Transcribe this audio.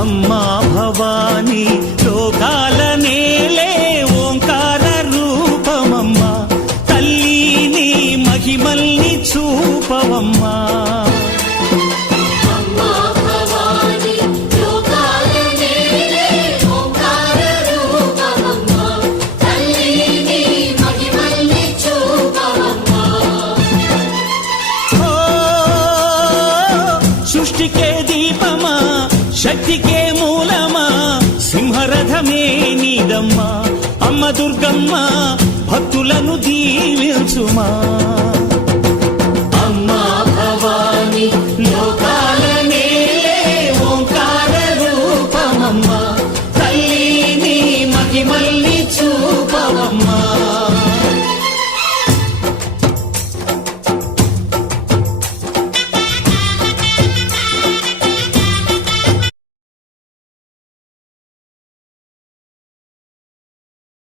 అమ్మా భవానీ లోకాల నేలే ఓంకార రూపమమ్మా తల్లి నీ మహిమల్ని చూపవమ్మా సృష్టికే దీపమా శక్తికే మూలమా సింహరథమే నీదమ్మా అమ్మ దుర్గమ్మ భక్తులను దీవించుమా